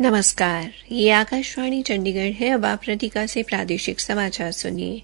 नमस्कार, ये आकाशवाणी चंडीगढ़ है। अब आप रतिका से प्रादेशिक समाचार सुनिए।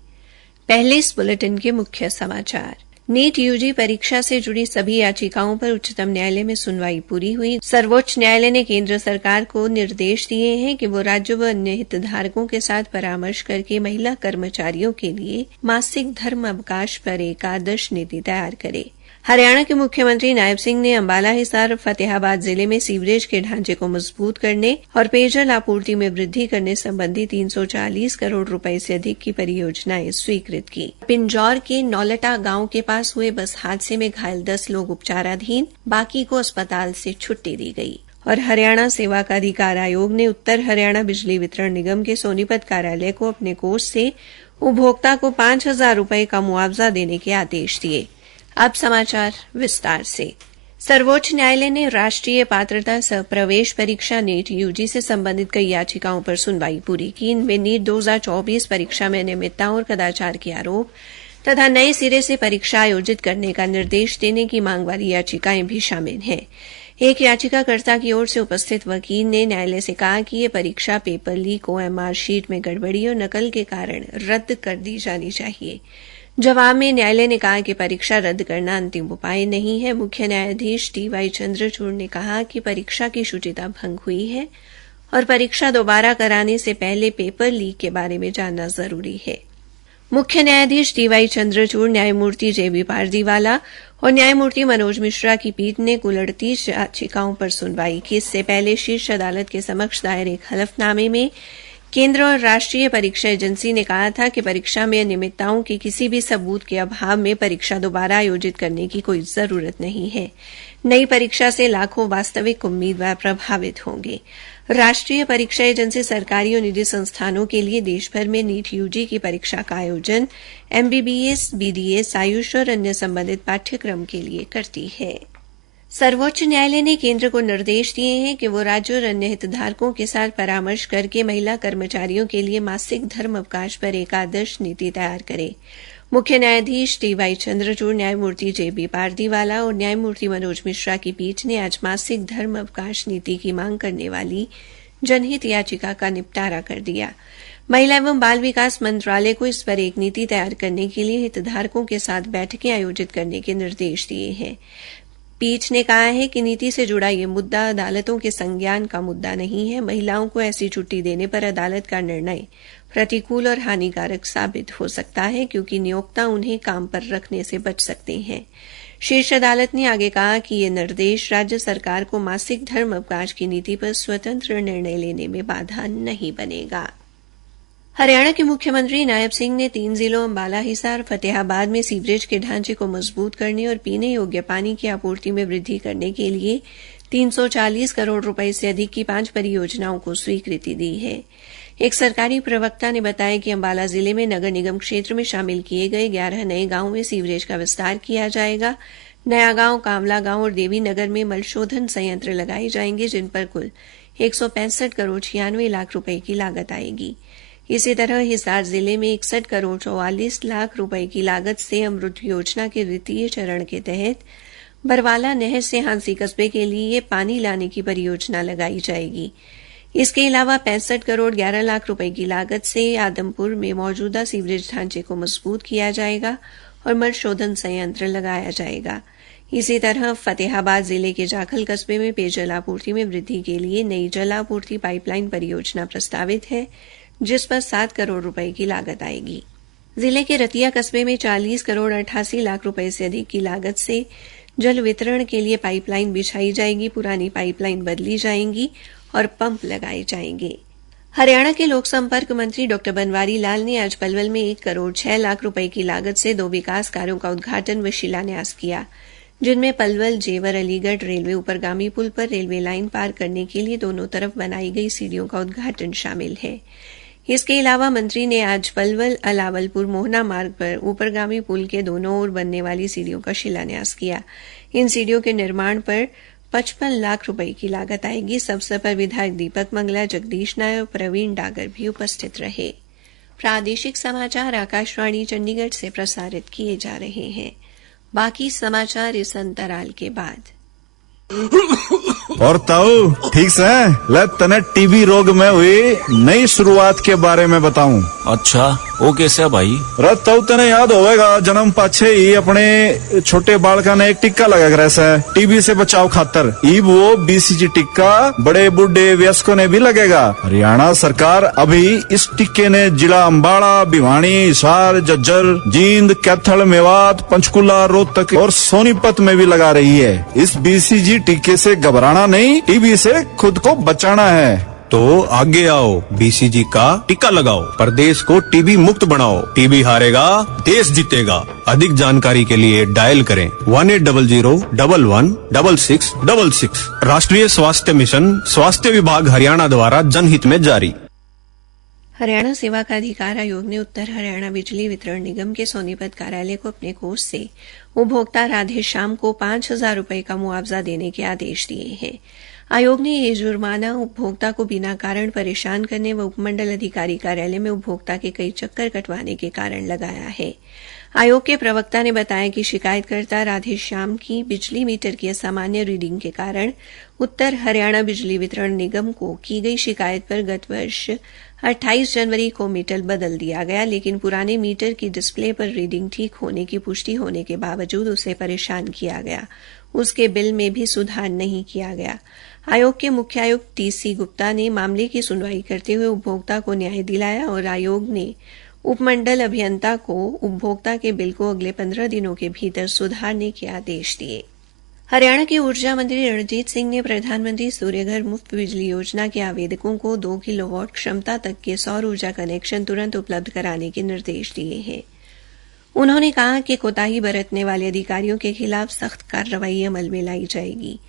पहले इस बुलेटिन के मुख्य समाचार। नीट यूजी परीक्षा से जुड़ी सभी याचिकाओं पर उच्चतम न्यायालय में सुनवाई पूरी हुई। सर्वोच्च न्यायालय ने केंद्र सरकार को निर्देश दिए हैं कि वो राज्य व अन्य हितधारकों के साथ परामर्श करके महिला कर्मचारियों के लिए मासिक धर्म अवकाश पर एक आदर्श नीति तैयार करे। हरियाणा के मुख्यमंत्री नायब सिंह ने अंबाला, हिसार, फतेहाबाद जिले में सीवरेज के ढांचे को मजबूत करने और पेयजल आपूर्ति में वृद्धि करने संबंधी 340 करोड़ रुपए से अधिक की परियोजनाएं स्वीकृत की। पिंजौर के नौलटा गांव के पास हुए बस हादसे में घायल 10 लोग उपचाराधीन, बाकी को अस्पताल से छुट्टी दी गई। और हरियाणा सेवा का अधिकार आयोग ने उत्तर हरियाणा बिजली वितरण निगम के सोनीपत कार्यालय को अपने कोष से उपभोक्ता को 5,000 रुपए का मुआवजा देने के आदेश दिए। अब समाचार विस्तार से। सर्वोच्च न्यायालय ने राष्ट्रीय पात्रता सह प्रवेश परीक्षा नीट यूजी से संबंधित कई याचिकाओं पर सुनवाई पूरी की। इनमें नीट 2024 परीक्षा में अनियमितताओं और कदाचार के आरोप तथा नए सिरे से परीक्षा आयोजित करने का निर्देश देने की मांग वाली याचिकाएं भी शामिल हैं। एक याचिकाकर्ता की ओर से उपस्थित वकील ने न्यायालय से कहा कि ये परीक्षा पेपर लीक, ओएमआर शीट में गड़बड़ी और नकल के कारण रद्द कर दी जानी चाहिए। जवाब में न्यायालय ने कहा कि परीक्षा रद्द करना अंतिम उपाय नहीं है। मुख्य न्यायाधीश डी.वाई. चंद्रचूड़ ने कहा कि परीक्षा की शुचिता भंग हुई है और परीक्षा दोबारा कराने से पहले पेपर लीक के बारे में जानना जरूरी है। मुख्य न्यायाधीश डी.वाई. चंद्रचूड़, न्यायमूर्ति जे.बी. पारदीवाला और न्यायमूर्ति मनोज मिश्रा की पीठ ने कुल 38 याचिकाओं पर सुनवाई की। इससे पहले शीर्ष अदालत के समक्ष दायर एक हलफनामे में केंद्र और राष्ट्रीय परीक्षा एजेंसी ने कहा था कि परीक्षा में अनियमितताओं के किसी भी सबूत के अभाव में परीक्षा दोबारा आयोजित करने की कोई जरूरत नहीं है। नई परीक्षा से लाखों वास्तविक उम्मीदवार प्रभावित होंगे। राष्ट्रीय परीक्षा एजेंसी सरकारी और निजी संस्थानों के लिए देश भर में नीट यूजी की परीक्षा का आयोजन एमबीबीएस, बीडीएस, आयुष और अन्य संबंधित पाठ्यक्रम के लिए करती है। सर्वोच्च न्यायालय ने केंद्र को निर्देश दिए हैं कि वो राज्य और अन्य हितधारकों के साथ परामर्श करके महिला कर्मचारियों के लिए मासिक धर्म अवकाश पर एक आदर्श नीति तैयार करे। मुख्य न्यायाधीश डी.वाई. चंद्रचूड़, न्यायमूर्ति जे.बी. पारदीवाला और न्यायमूर्ति मनोज मिश्रा की पीठ ने आज मासिक धर्म अवकाश नीति की मांग करने वाली जनहित याचिका का निपटारा कर दिया। महिला एवं बाल विकास मंत्रालय को इस पर एक नीति तैयार करने के लिए हितधारकों के साथ बैठकें आयोजित करने के निर्देश दिए हैं। पीठ ने कहा है कि नीति से जुड़ा ये मुद्दा अदालतों के संज्ञान का मुद्दा नहीं है। महिलाओं को ऐसी छुट्टी देने पर अदालत का निर्णय प्रतिकूल और हानिकारक साबित हो सकता है, क्योंकि नियोक्ता उन्हें काम पर रखने से बच सकते हैं। शीर्ष अदालत ने आगे कहा कि ये निर्देश राज्य सरकार को मासिक धर्म अवकाश की नीति पर स्वतंत्र निर्णय लेने में बाधा नहीं बनेगा। हरियाणा के मुख्यमंत्री नायब सिंह ने 3 जिलों अंबाला, हिसार, फतेहाबाद में सीवरेज के ढांचे को मजबूत करने और पीने योग्य पानी की आपूर्ति में वृद्धि करने के लिए 340 करोड़ रुपए से अधिक की 5 परियोजनाओं को स्वीकृति दी है। एक सरकारी प्रवक्ता ने बताया कि अंबाला जिले में नगर निगम क्षेत्र में शामिल किए गए 11 नए गांवों में सीवरेज का विस्तार किया जाएगा। नया गांव, कामला गांव और देवी नगर में मलशोधन संयंत्र लगाए जाएंगे, जिन पर कुल 165 करोड़ 96 लाख रुपए की लागत आएगी। इसी तरह हिसार जिले में 61 करोड़ 44 लाख रुपए की लागत से अमृत योजना के द्वितीय चरण के तहत बरवाला नहर से हांसी कस्बे के लिए पानी लाने की परियोजना लगाई जाएगी। इसके अलावा 65 करोड़ 11 लाख रुपए की लागत से आदमपुर में मौजूदा सीवरेज ढांचे को मजबूत किया जाएगा और मल शोधन संयंत्र लगाया जाएगा। इसी तरह फतेहाबाद जिले के जाखल कस्बे में पेयजल आपूर्ति में वृद्धि के लिए नई जल आपूर्ति पाइपलाइन परियोजना प्रस्तावित है, जिस पर 7 करोड़ रुपए की लागत आएगी। जिले के रतिया कस्बे में 40 करोड़ 88 लाख रुपए से अधिक की लागत से जल वितरण के लिए पाइपलाइन बिछाई जाएगी, पुरानी पाइपलाइन बदली जाएंगी और पंप लगाए जाएंगे। हरियाणा के लोक संपर्क मंत्री डॉ बनवारी लाल ने आज पलवल में 1 करोड़ 6 लाख रुपए की लागत से 2 विकास कार्यों का उद्घाटन व शिलान्यास किया, जिनमें पलवल जेवर अलीगढ़ रेलवे ऊपरगामी पुल पर रेलवे लाइन पार करने के लिए दोनों तरफ बनाई गई सीढ़ियों का उद्घाटन शामिल है। इसके अलावा मंत्री ने आज पलवल अलावलपुर मोहना मार्ग पर ऊपरगामी पुल के दोनों ओर बनने वाली सीढ़ियों का शिलान्यास किया। इन सीढ़ियों के निर्माण पर 55 लाख रुपए की लागत आएगी। इस अवसर पर विधायक दीपक मंगला, जगदीश नायर और प्रवीण डागर भी उपस्थित रहे। प्रादेशिक समाचार आकाशवाणी चंडीगढ़ से प्रसारित किए जा रहे हैं। बाकी समाचार इस अंतराल के बाद। और ताऊ ठीक से ले तने टीबी रोग में हुई नई शुरुआत के बारे में बताऊं। अच्छा वो कैसे है भाई? रे ताऊ तने याद होगा जन्म पाछे ही अपने छोटे बालका ने एक टिक्का लगा कर ऐसा टीबी से बचाव खातर ईब वो बीसीजी टिक्का बड़े बूढ़े वयस्कों ने भी लगेगा। हरियाणा सरकार अभी इस टिक्के ने जिला अम्बाड़ा, भिवानी, हिसार, झज्जर, जींद, कैथल, मेवात, पंचकुला, रोहतक और सोनीपत में भी लगा रही है। इस बीसीजी टीके से घबराना नहीं, टीबी से खुद को बचाना है। तो आगे आओ, बीसीजी का टीका लगाओ, प्रदेश को टीबी मुक्त बनाओ। टीबी हारेगा, देश जीतेगा। अधिक जानकारी के लिए डायल करें 1800-11-6666। राष्ट्रीय स्वास्थ्य मिशन, स्वास्थ्य विभाग हरियाणा द्वारा जनहित में जारी। हरियाणा सेवा का अधिकार आयोग ने उत्तर हरियाणा बिजली वितरण निगम के सोनीपत कार्यालय को अपने कोष से उपभोक्ता राधेश्याम को 5,000 रुपए का मुआवजा देने के आदेश दिए हैं। आयोग ने यह जुर्माना उपभोक्ता को बिना कारण परेशान करने व उपमंडल अधिकारी कार्यालय में उपभोक्ता के कई चक्कर कटवाने के कारण लगाया है। आयोग के प्रवक्ता ने बताया कि शिकायतकर्ता राधेश्याम की बिजली मीटर की असामान्य रीडिंग के कारण उत्तर हरियाणा बिजली वितरण निगम को की गई शिकायत पर गत वर्ष 28 जनवरी को मीटर बदल दिया गया, लेकिन पुराने मीटर की डिस्प्ले पर रीडिंग ठीक होने की पुष्टि होने के बावजूद उसे परेशान किया गया। उसके बिल में भी सुधार नहीं किया गया। आयोग के मुख्य आयुक्त टीसी गुप्ता ने मामले की सुनवाई करते हुए उपभोक्ता को न्याय दिलाया और आयोग ने उपमंडल अभियंता को उपभोक्ता के बिल को अगले 15 दिनों के भीतर सुधारने के आदेश दिए। हरियाणा के ऊर्जा मंत्री रणजीत सिंह ने प्रधानमंत्री सूर्यघर मुफ्त बिजली योजना के आवेदकों को 2 किलोवाट क्षमता तक के सौर ऊर्जा कनेक्शन तुरंत उपलब्ध कराने के निर्देश दिए हैं। उन्होंने कहा कि कोताही बरतने वाले अधिकारियों के खिलाफ सख्त कार्रवाई अमल में लाई जाएगी।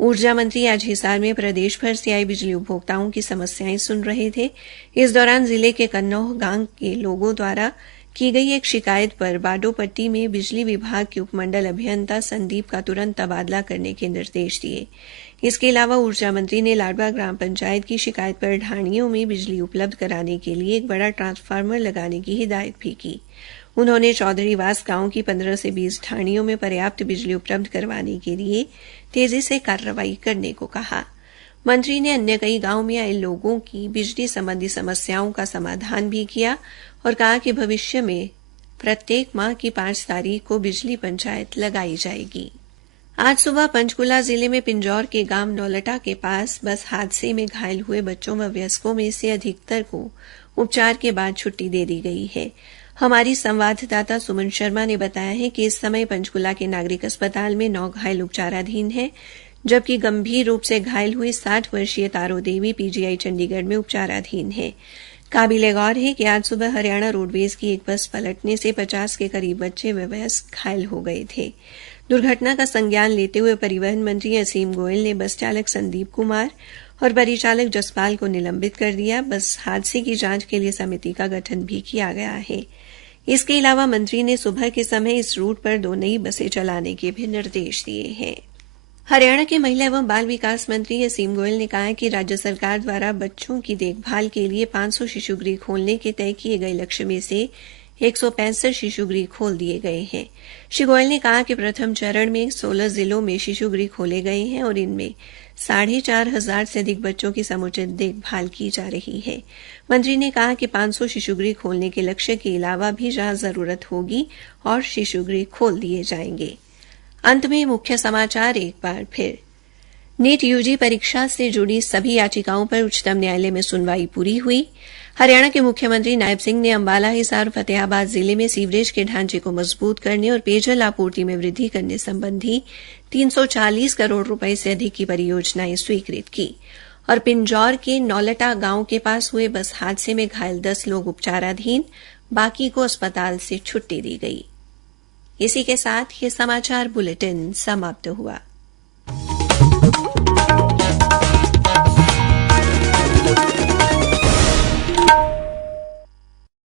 ऊर्जा मंत्री आज हिसार में प्रदेश भर से आए बिजली उपभोक्ताओं की समस्याएं सुन रहे थे। इस दौरान जिले के कन्नौह गांव के लोगों द्वारा की गई एक शिकायत पर बाडोपट्टी में बिजली विभाग के उपमंडल अभियंता संदीप का तुरंत तबादला करने के निर्देश दिए। इसके अलावा ऊर्जा मंत्री ने लाडवा ग्राम पंचायत की शिकायत पर ढाणियों में बिजली उपलब्ध कराने के लिए एक बड़ा ट्रांसफार्मर लगाने की हिदायत भी की। उन्होंने चौधरीवास गांव की 15 से 20 ढाणियों में पर्याप्त बिजली उपलब्ध करवाने के लिए तेजी से कार्रवाई करने को कहा। मंत्री ने अन्य कई गांव में आए लोगों की बिजली संबंधी समस्याओं का समाधान भी किया और कहा कि भविष्य में प्रत्येक माह की 5 तारीख को बिजली पंचायत लगाई जाएगी। आज सुबह पंचकुला जिले में पिंजौर के गांव नौलटा के पास बस हादसे में घायल हुए बच्चों व वयस्कों में से अधिकतर को उपचार के बाद छुट्टी दे दी गई है। हमारी संवाददाता सुमन शर्मा ने बताया है कि इस समय पंचकुला के नागरिक अस्पताल में 9 घायल उपचाराधीन हैं, जबकि गंभीर रूप से घायल हुई 60 वर्षीय तारो देवी पीजीआई चंडीगढ़ में उपचाराधीन है। काबिले गौर है कि आज सुबह हरियाणा रोडवेज की एक बस पलटने से 50 के करीब बच्चे व वयस्क घायल हो गए थे। दुर्घटना का संज्ञान लेते हुए परिवहन मंत्री असीम गोयल ने बस चालक संदीप कुमार और परिचालक जसपाल को निलंबित कर दिया। बस हादसे की जांच के लिए समिति का गठन भी किया गया है। इसके अलावा मंत्री ने सुबह के समय इस रूट पर 2 नई बसें चलाने के भी निर्देश दिए हैं। हरियाणा के महिला एवं बाल विकास मंत्री असीम गोयल ने कहा है कि राज्य सरकार द्वारा बच्चों की देखभाल के लिए 500 शिशुगृह खोलने के तय किए गए लक्ष्य में से 165 शिशुगृह खोल दिए गए हैं। श्री गोयल ने कहा कि प्रथम चरण में 16 जिलों में शिशुगृह खोले गए हैं और इनमें 4,500 से अधिक बच्चों की समुचित देखभाल की जा रही है। मंत्री ने कहा कि 500 शिशुगृह खोलने के लक्ष्य के अलावा भी जहां जरूरत होगी और शिशुगृह खोल दिए जाएंगे। अंत में मुख्य समाचार एक बार फिर। नीट यूजी परीक्षा से जुड़ी सभी याचिकाओं पर उच्चतम न्यायालय में सुनवाई पूरी हुई। हरियाणा के मुख्यमंत्री नायब सिंह ने अंबाला, हिसार और फतेहाबाद जिले में सीवरेज के ढांचे को मजबूत करने और पेयजल आपूर्ति में वृद्धि करने संबंधी 340 करोड़ रुपए से अधिक की परियोजनाएं स्वीकृत की और पिंजौर के नौलटा गांव के पास हुए बस हादसे में घायल 10 लोग उपचाराधीन, बाकी को अस्पताल से छुट्टी दी गई। इसी के साथ ये समाचार बुलेटिन समाप्त हुआ।